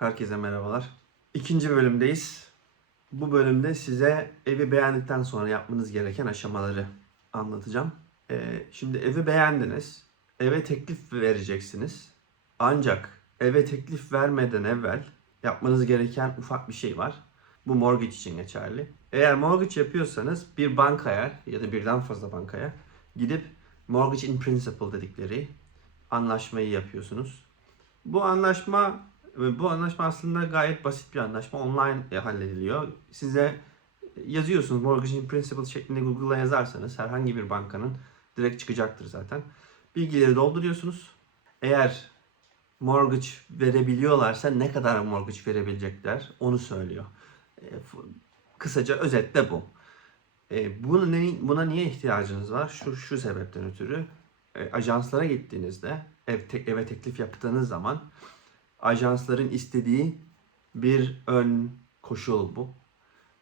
Herkese merhabalar. İkinci bölümdeyiz. Bu bölümde size evi beğendikten sonra yapmanız gereken aşamaları anlatacağım. Ee, şimdi evi beğendiniz. Eve teklif vereceksiniz. Ancak eve teklif vermeden evvel yapmanız gereken ufak bir şey var. Bu mortgage için geçerli. Eğer mortgage yapıyorsanız bir bankaya ya da birden fazla bankaya gidip mortgage in principle dedikleri anlaşmayı yapıyorsunuz. Bu anlaşma bu anlaşma aslında gayet basit bir anlaşma. Online e, hallediliyor. Size yazıyorsunuz mortgage in principle şeklinde Google'a yazarsanız herhangi bir bankanın direkt çıkacaktır zaten. Bilgileri dolduruyorsunuz. Eğer mortgage verebiliyorlarsa ne kadar mortgage verebilecekler onu söylüyor. E, Kısaca özetle bu. E, Buna, ne, buna niye ihtiyacınız var? Şu şu sebepten ötürü e, ajanslara gittiğinizde ev eve teklif yaptığınız zaman ajansların istediği bir ön koşul bu.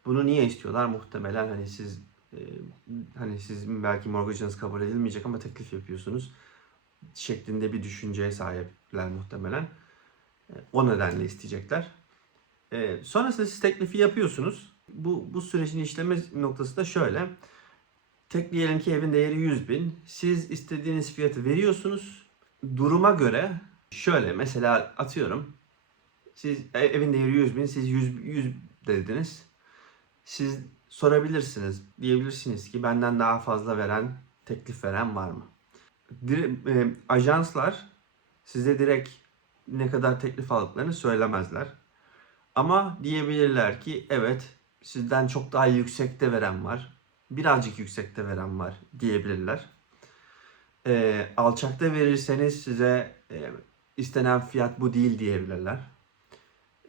Bunu niye istiyorlar? Muhtemelen hani siz e, hani sizin belki mortgage'ınız kabul edilmeyecek ama teklif yapıyorsunuz şeklinde bir düşünceye sahipler muhtemelen. E, O nedenle isteyecekler. E, sonrasında siz teklifi yapıyorsunuz. Bu, bu sürecin işleme noktası da şöyle. Tek diyelim ki evin değeri 100 bin. Siz istediğiniz fiyatı veriyorsunuz. Duruma göre şöyle mesela atıyorum. Siz e- evin değeri 100 bin. Siz 100, 100 dediniz. Siz sorabilirsiniz. Diyebilirsiniz ki benden daha fazla veren, teklif veren var mı? Dire- e, ajanslar size direkt ne kadar teklif aldıklarını söylemezler. Ama diyebilirler ki evet sizden çok daha yüksekte veren var. Birazcık yüksekte veren var diyebilirler. Ee, alçakta verirseniz size e, istenen fiyat bu değil diyebilirler.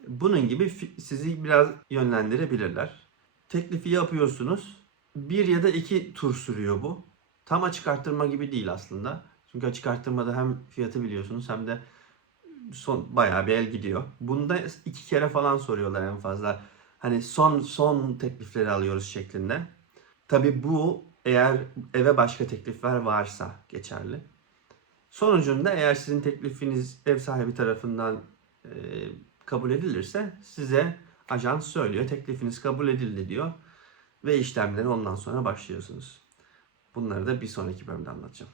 Bunun gibi sizi biraz yönlendirebilirler. Teklifi yapıyorsunuz. Bir ya da iki tur sürüyor bu. Tam açık arttırma gibi değil aslında. Çünkü açık arttırmada hem fiyatı biliyorsunuz hem de son bayağı bir el gidiyor. Bunda iki kere falan soruyorlar en fazla. Hani son son teklifleri alıyoruz şeklinde. Tabi bu eğer eve başka teklifler varsa geçerli. Sonucunda eğer sizin teklifiniz ev sahibi tarafından e, kabul edilirse size ajans söylüyor teklifiniz kabul edildi diyor ve işlemleri ondan sonra başlıyorsunuz. Bunları da bir sonraki bölümde anlatacağım.